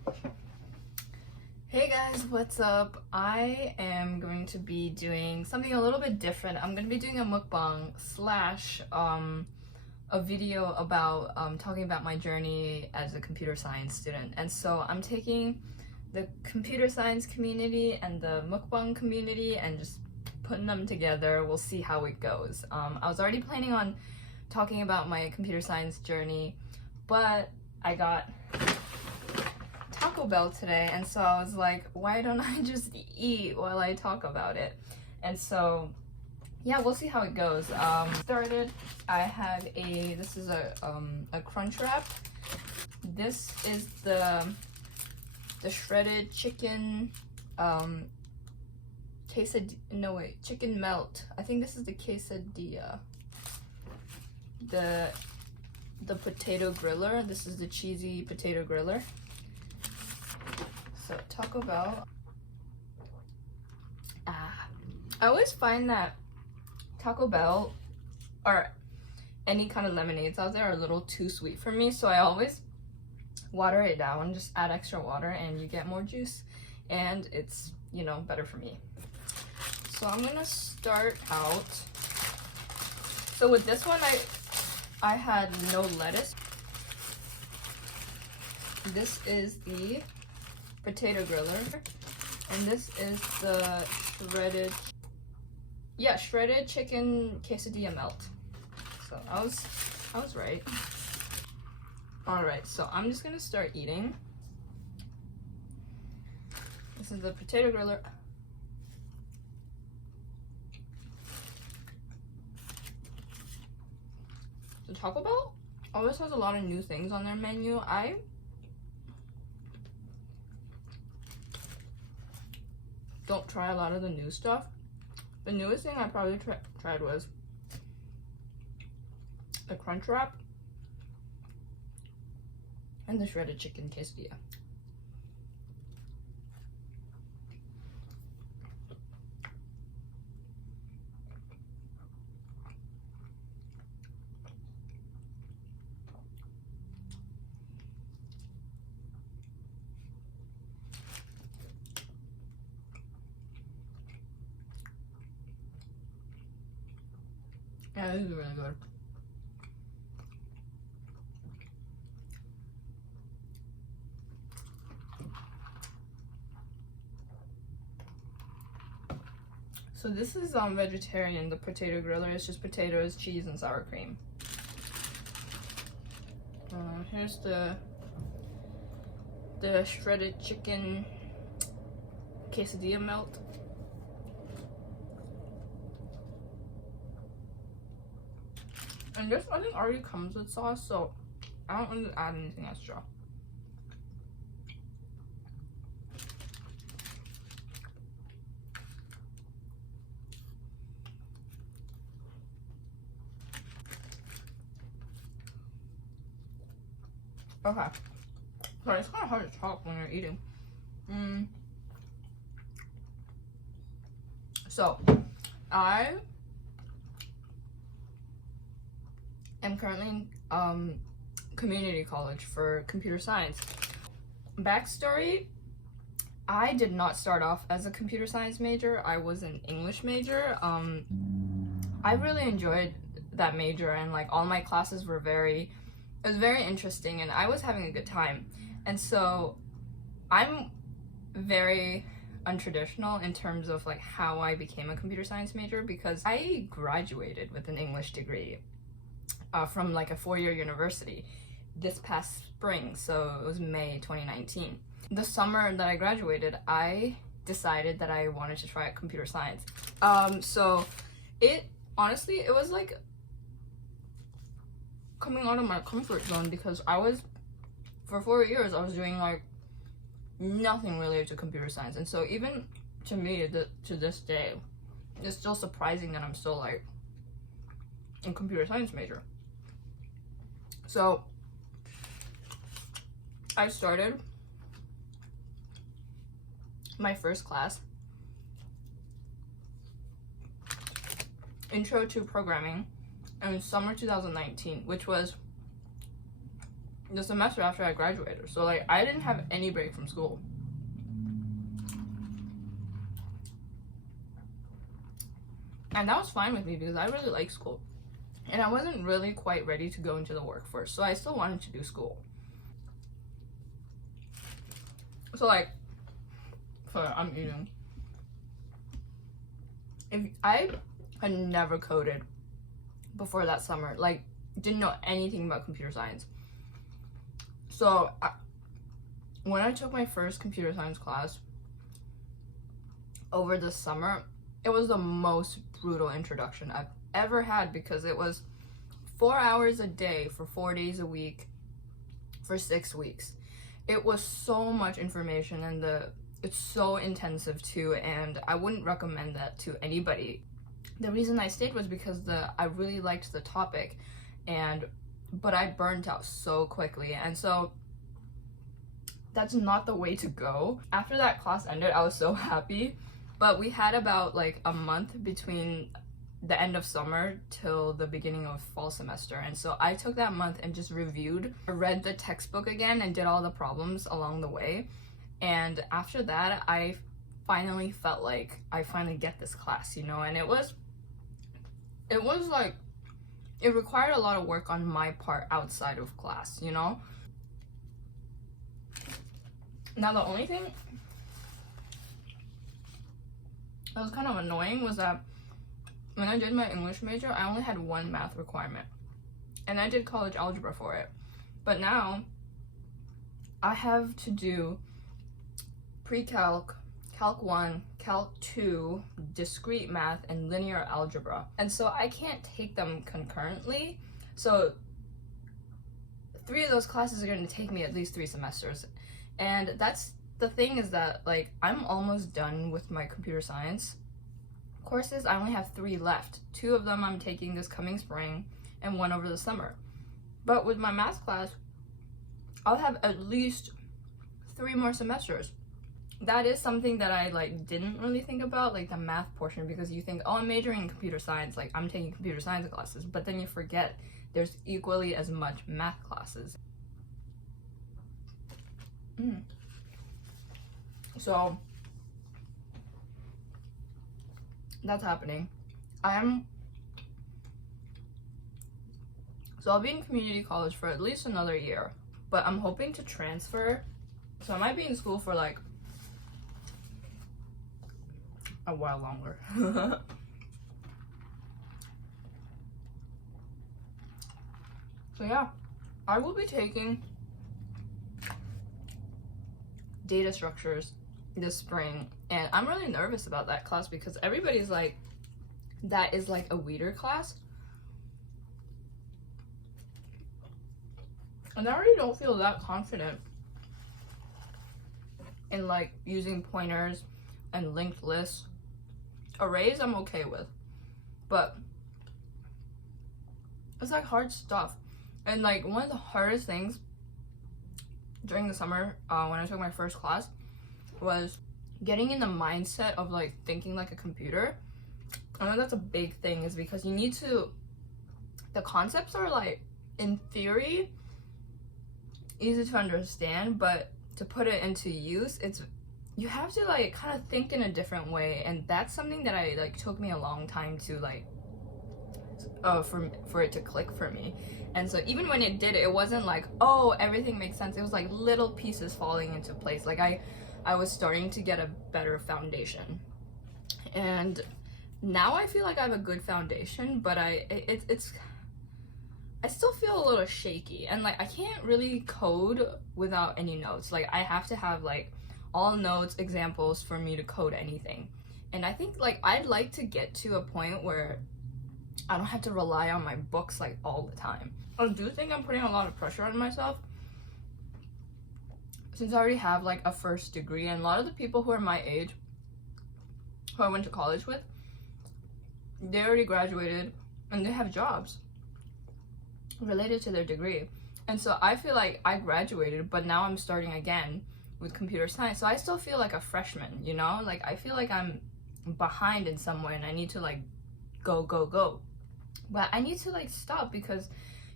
Hey guys, what's up? I am going to be doing something a little bit different. I'm going to be doing a mukbang slash a video about talking about my journey as a computer science student. And so I'm taking the computer science community and the mukbang community and just putting them together. We'll see how it goes. I was already planning on talking about my computer science journey, but I got Taco Bell today, and so I was like, why don't I just eat while I talk about it? And so yeah, we'll see how it goes. Started, I have this is a crunch wrap. This is the shredded chicken chicken melt. I think this is the quesadilla. The potato griller. This is the cheesy potato griller. So Taco Bell. I always find that Taco Bell or any kind of lemonades out there are a little too sweet for me, so I always water it down, just add extra water and you get more juice, and it's, you know, better for me. So I'm gonna start out. So with this one, I had no lettuce. This is the potato griller, and this is the shredded chicken quesadilla melt. So I was right. All right, so I'm just gonna start eating. This is the potato griller. The Taco Bell always has a lot of new things on their menu. I don't try a lot of the new stuff. The newest thing I probably tried was the crunch wrap and the shredded chicken quesadilla. Yeah, this is really good. So this is vegetarian. The potato griller is just potatoes, cheese, and sour cream. Here's the shredded chicken quesadilla melt. And this, I think, already comes with sauce, so I don't really add anything extra. Okay. Sorry, it's kind of hard to talk when you're eating. So, I am currently in community college for computer science. Backstory, I did not start off as a computer science major. I was an English major. I really enjoyed that major, and like all my classes were it was very interesting, and I was having a good time. And so I'm very untraditional in terms of like how I became a computer science major, because I graduated with an English degree from like a 4-year university this past spring, so it was May 2019. The summer that I graduated, I decided that I wanted to try computer science. So it was like coming out of my comfort zone, because for 4 years I was doing like nothing related to computer science, and so even to me to this day it's still surprising that I'm still like a computer science major. So I started my first class, Intro to Programming, in summer 2019, which was the semester after I graduated. So like I didn't have any break from school. And that was fine with me because I really like school. And I wasn't really quite ready to go into the workforce, so I still wanted to do school. So like, sorry, I'm eating. If I had never coded before that summer, like didn't know anything about computer science. So when I took my first computer science class over the summer, it was the most brutal introduction I've ever had because it was 4 hours a day for 4 days a week for 6 weeks. It was so much information, and it's so intensive too, and I wouldn't recommend that to anybody. The reason I stayed was because I really liked the topic, but I burnt out so quickly, and so that's not the way to go. After that class ended, I was so happy, but we had about like a month between the end of summer till the beginning of fall semester, and so I took that month and just read the textbook again and did all the problems along the way. And after that, I finally felt like I finally get this class, you know. And it was like, it required a lot of work on my part outside of class, you know. Now the only thing that was kind of annoying was that when I did my English major, I only had one math requirement, and I did college algebra for it. But now I have to do pre-calc, calc 1, calc 2, discrete math, and linear algebra, and so I can't take them concurrently. So 3 of those classes are going to take me at least 3 semesters, and that's the thing, is that like I'm almost done with my computer science courses. I only have 3 left. 2 of them I'm taking this coming spring and 1 over the summer. But with my math class, I'll have at least 3 more semesters. That is something that I like didn't really think about, like the math portion, because you think, oh, I'm majoring in computer science, like I'm taking computer science classes, but then you forget there's equally as much math classes. So that's happening. So I'll be in community college for at least another year, but I'm hoping to transfer. So I might be in school for like a while longer. So yeah, I will be taking data structures this spring, and I'm really nervous about that class because everybody's like, that is like a weeder class, and I already don't feel that confident in like using pointers and linked lists. Arrays I'm okay with, but it's like hard stuff. And like one of the hardest things during the summer when I took my first class was getting in the mindset of like thinking like a computer. I know that's a big thing, is because you need to, the concepts are like in theory easy to understand, but to put it into use, you have to like kind of think in a different way, and that's something that I like took me a long time to like for it to click for me. And so even when it did, it wasn't like, oh, everything makes sense. It was like little pieces falling into place. Like I was starting to get a better foundation, and now I feel like I have a good foundation, but I still feel a little shaky, and like I can't really code without any notes. Like I have to have like all notes, examples for me to code anything. And I think like I'd like to get to a point where I don't have to rely on my books like all the time. I do think I'm putting a lot of pressure on myself since I already have like a first degree, and a lot of the people who are my age, who I went to college with, they already graduated and they have jobs related to their degree. And so I feel like I graduated, but now I'm starting again with computer science. So I still feel like a freshman, you know? Like I feel like I'm behind in some way and I need to like go. But I need to like stop, because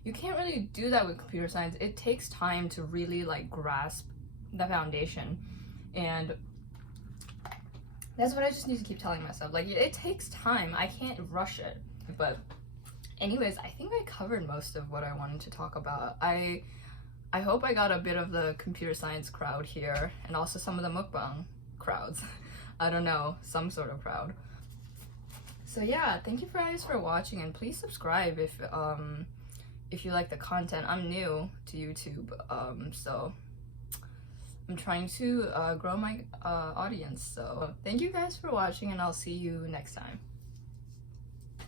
you can't really do that with computer science. It takes time to really like grasp the foundation, and that's what I just need to keep telling myself. Like, it takes time. I can't rush it. But anyways, I think I covered most of what I wanted to talk about. I hope I got a bit of the computer science crowd here, and also some of the mukbang crowds. I don't know, some sort of crowd. So yeah, thank you guys for watching, and please subscribe if you like the content. I'm new to YouTube, so I'm trying to grow my audience. So thank you guys for watching, and I'll see you next time.